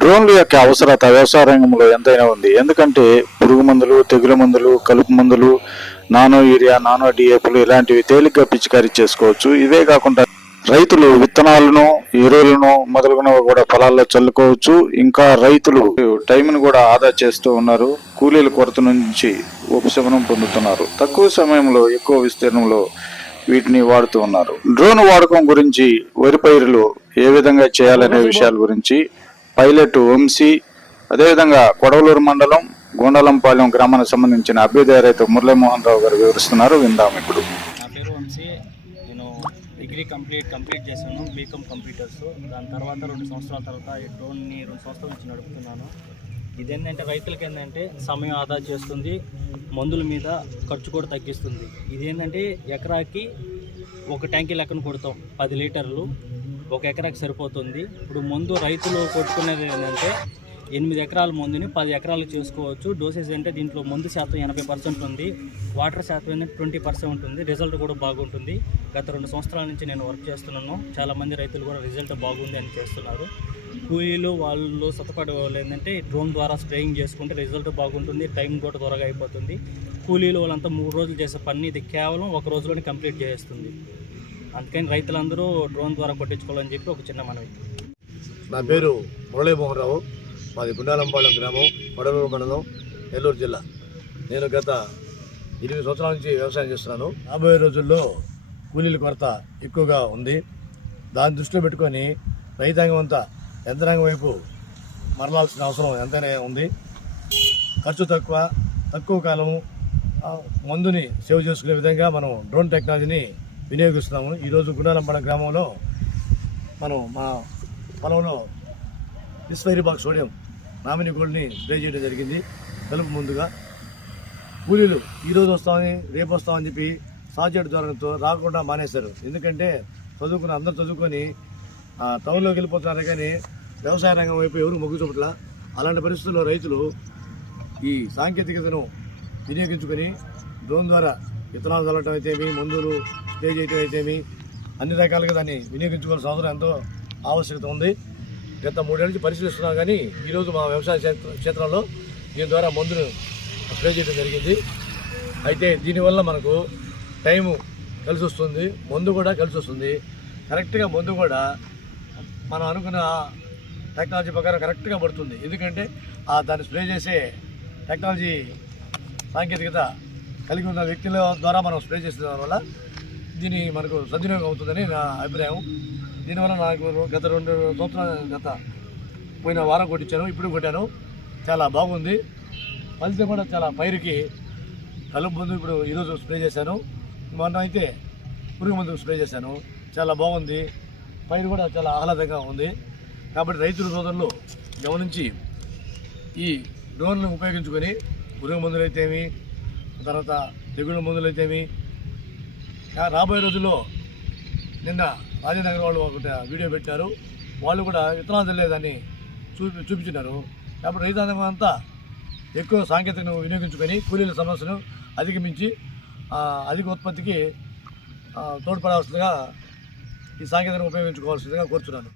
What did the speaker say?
డ్రోన్ల యొక్క అవసరత వ్యవసాయ రంగంలో ఎంతైనా ఉంది. ఎందుకంటే పురుగు మందులు తెగుల మందులు కలుపు మందులు నానో యూరియా నానో డిఏపులు ఇలాంటివి తేలిగ్గా పిచికారీ చేసుకోవచ్చు. ఇవే కాకుండా రైతులు విత్తనాలను ఎరువులను మొదలగునవి కూడా పొలాల్లో చల్లుకోవచ్చు. ఇంకా రైతులు టైంను కూడా ఆదా చేస్తూ ఉన్నారు. కూలీల కొరత నుంచి ఉపశమనం పొందుతున్నారు. తక్కువ సమయంలో ఎక్కువ విస్తీర్ణంలో వీటిని వాడుతూ ఉన్నారు. డ్రోన్ వాడకం గురించి వరి పైరులు ఏ విధంగా చేయాలనే విషయాల గురించి పైలట్ వంశీ అదేవిధంగా కొడవలూరు మండలం గోండలంపాలెం గ్రామానికి సంబంధించిన అభ్యుదయ రైతు మురళీమోహన్ రావు గారు వివరిస్తున్నారు. విందాం ఇప్పుడు. నా పేరు వంశీ. నేను డిగ్రీ కంప్లీట్ కంప్లీట్ చేశాను. B Com computers. దాని తర్వాత రెండు సంవత్సరాల తర్వాత ఈ డ్రోన్ని రెండు సంవత్సరాల నుంచి నడుపుతున్నాను. ఇదేంటంటే రైతులకి ఏంటంటే సమయం ఆదా చేస్తుంది. మందుల మీద ఖర్చు కూడా తగ్గిస్తుంది. ఇదేంటంటే ఎకరాకి ఒక ట్యాంకీ లెక్కన కొడతాం. పది లీటర్లు. ఒక ఎకరాకి సరిపోతుంది. ఇప్పుడు ముందు రైతులు కొట్టుకునేది ఏంటంటే ఎనిమిది ఎకరాల ముందుని పది ఎకరాలు చేసుకోవచ్చు. డోసేజ్ అంటే దీంట్లో మందు శాతం ఎనభై పర్సెంట్ ఉంది. వాటర్ శాతం ఏంటంటే ట్వంటీ పర్సెంట్ ఉంటుంది. రిజల్ట్ కూడా బాగుంటుంది. గత రెండు సంవత్సరాల నుంచి నేను వర్క్ చేస్తున్నాను. చాలా మంది రైతులు కూడా రిజల్ట్ బాగుంది అని చేస్తున్నారు. కూలీలు వాళ్ళు సతపడే వాళ్ళు ఏంటంటే డ్రోన్ ద్వారా స్ప్రేయింగ్ చేసుకుంటే రిజల్ట్ బాగుంటుంది టైం కూడా త్వరగా అయిపోతుంది. కూలీలు వాళ్ళంతా మూడు రోజులు చేసే పని ఇది కేవలం ఒక రోజులోనే కంప్లీట్ చేస్తుంది. అందుకని రైతులందరూ డ్రోన్ ద్వారా కొట్టించుకోవాలని చెప్పి ఒక చిన్న మనవి. నా పేరు మురళీమోహన్ రావు మాది గుండాలంపాళెం గ్రామం వడలూరు మండలం నెల్లూరు జిల్లా. నేను గత ఇరవై సంవత్సరాల నుంచి వ్యవసాయం చేస్తున్నాను. రాబోయే రోజుల్లో కూలీల కొరత ఎక్కువగా ఉంది. దాన్ని దృష్టిలో పెట్టుకొని రైతాంగం అంతా యంత్రాంగం వైపు మరలాల్సిన అవసరం ఎంతైనా ఉంది. ఖర్చు తక్కువ తక్కువ కాలం మందుని సేవ్ చేసుకునే విధంగా మనం డ్రోన్ టెక్నాలజీని వినియోగిస్తున్నాము. ఈరోజు గుండాలంపడ గ్రామంలో మనం మా పొలంలో బిస్లరీ బాక్స్ సోడియం నామినీ గోల్డ్ని స్ప్రే చేయడం జరిగింది. కలుపు ముందుగా కూలీలు ఈరోజు వస్తామని రేపు వస్తామని చెప్పి సాధ్యత ధోరణితో రాకుండా మానేశారు. ఎందుకంటే చదువుకుని అందరు చదువుకొని టౌన్లోకి వెళ్ళిపోతున్నారు కానీ వ్యవసాయ రంగం వైపు ఎవరు మొగ్గు చూపట్ల? అలాంటి పరిస్థితుల్లో రైతులు ఈ సాంకేతికతను వినియోగించుకొని డ్రోన్ ద్వారా విత్తనాలు చల్లటం అయితేమి మందులు స్ప్రే చేయటం అయితేమి అన్ని రకాలుగా దాన్ని వినియోగించుకోవాల్సిన అవసరం ఎంతో ఆవశ్యకత ఉంది. గత మూడేళ్ళ నుంచి పరిశీలిస్తున్నాం కానీ ఈరోజు మా వ్యవసాయ క్షేత్రంలో దీని ద్వారా మందును స్ప్రే చేయడం జరిగింది. అయితే దీనివల్ల మనకు టైము కలిసి వస్తుంది మందు కూడా కలిసి వస్తుంది కరెక్ట్గా మందు కూడా మనం అనుకున్న టెక్నాలజీ ప్రకారం కరెక్ట్గా పడుతుంది. ఎందుకంటే ఆ దాన్ని స్ప్రే చేసే టెక్నాలజీ సాంకేతికత కలిగి ఉన్న వ్యక్తుల ద్వారా మనం స్ప్రే చేసిన వల్ల దీని మనకు సద్వినియోగం అవుతుందని నా అభిప్రాయం. దీనివల్ల నాకు గత రెండు సంవత్సరాల గత పోయిన వారం కొట్టించాను ఇప్పుడు కొట్టాను. చాలా బాగుంది. ఫలితం కూడా చాలా పైరుకి కలుపు మందు ఇప్పుడు ఈరోజు స్ప్రే చేశాను. మొన్న అయితే పురుగు మందు స్ప్రే చేశాను. చాలా బాగుంది. పైరు కూడా చాలా ఆహ్లాదంగా ఉంది. కాబట్టి రైతుల సోదరులు గమనించి ఈ డ్రోన్లను ఉపయోగించుకొని పురుగు మందులు అయితేమి తర్వాత తెగుళ్ళ మందులు అయితేమి రాబోయే రోజుల్లో నిన్న రాజనగర్ వాళ్ళు ఒకటి వీడియో పెట్టారు. వాళ్ళు కూడా విత్తనాలు తెలియదని చూపి చూపించినారు. కాబట్టి రైతాంగం అంతా ఎక్కువ సాంకేతికను వినియోగించుకొని కూలీల సమస్యను అధిగమించి అధిక ఉత్పత్తికి తోడ్పడాల్సిందిగా ఈ సాంకేతికను ఉపయోగించుకోవాల్సిందిగా కోరుతున్నాను